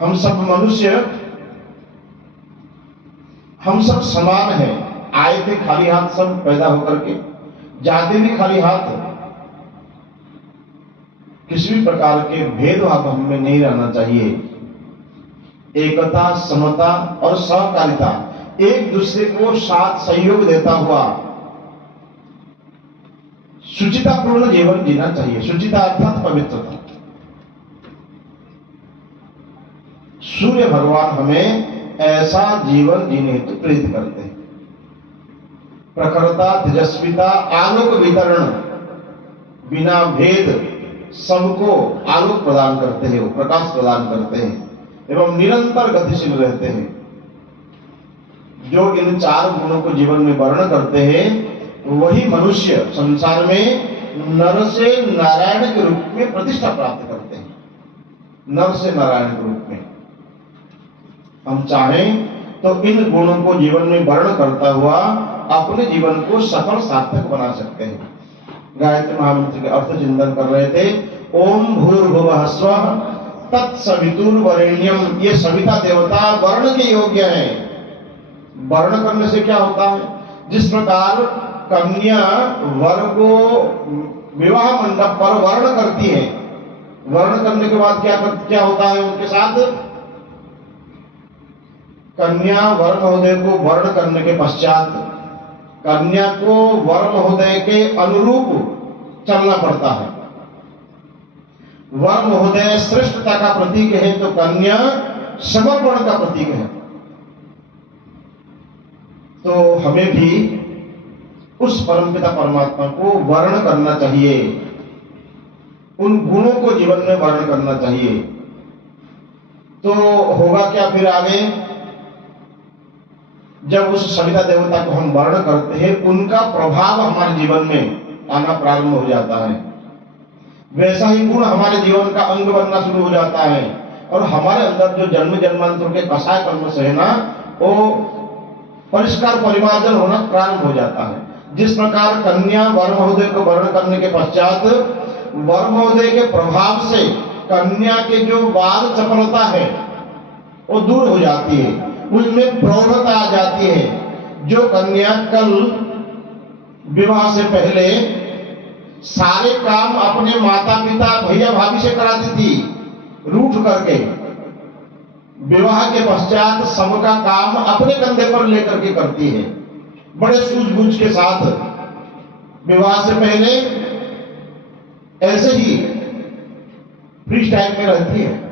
हम सब मनुष्य, हम सब समान हैं। आए थे खाली हाथ सब पैदा होकर के, जाते भी खाली हाथ। किसी भी प्रकार के भेदभाव हमें नहीं रहना चाहिए। एकता, समता और सहकारिता, एक दूसरे को साथ सहयोग देता हुआ शुचितापूर्ण जीवन जीना चाहिए। शुचिता अर्थात पवित्रता। सूर्य भगवान हमें ऐसा जीवन जीने हेतु प्रेरित करते हैं। प्रखरता, तेजस्विता, आलोक वितरण, बिना भेद सबको आलोक प्रदान करते हैं, प्रकाश प्रदान करते हैं एवं निरंतर गतिशील रहते हैं। जो इन 4 गुणों को जीवन में वर्ण करते हैं वही मनुष्य संसार में नर से नारायण के रूप में प्रतिष्ठा प्राप्त करते हैं। नर से नारायण के रूप में हम चाहें तो इन गुणों को जीवन में वर्ण करता हुआ अपने जीवन को सफल सार्थक बना सकते हैं। गायत्री महामंत्र के अर्थ चिंतन कर रहे थे। ओम भूर्भुवः स्वः तत्सवितुर्वरेण्यम। ये सविता देवता वर्ण के योग्य है। वर्ण करने से क्या होता है? जिस प्रकार कन्या वर को विवाह मंडप पर वर्ण करती है, वर्ण करने के बाद क्या होता है उनके साथ? कन्या वर महोदय को वर्ण करने के पश्चात कन्या को वर महोदय के अनुरूप चलना पड़ता है। वर महोदय श्रेष्ठता का प्रतीक है तो कन्या समर्पण का प्रतीक है। तो हमें भी उस परमपिता परमात्मा को वर्ण करना चाहिए, उन गुणों को जीवन में वर्ण करना चाहिए। तो होगा क्या फिर आगे? जब उस सविता देवता को हम वर्ण करते हैं उनका प्रभाव हमारे जीवन में आना प्रारंभ हो जाता है। वैसा ही गुण हमारे जीवन का अंग बनना शुरू हो जाता है और हमारे अंदर जो जन्म जन्मांतर के कसाय कर्म से है ना, वो परिष्कार परिमार्जन होना प्रारंभ हो जाता है। जिस प्रकार कन्या वर महोदय को वर्ण करने के पश्चात वर महोदय के प्रभाव से कन्या के जो बाल चपलता है वो दूर हो जाती है, उनमें प्रौढ़ता आ जाती है। जो कन्या कल विवाह से पहले सारे काम अपने माता पिता भैया भाभी से कराती थी रूठ करके, विवाह के पश्चात सबका काम अपने कंधे पर लेकर के करती है, बड़े सूझबूझ के साथ। विवाह से पहले ऐसे ही फ्री स्टाइल में रहती है,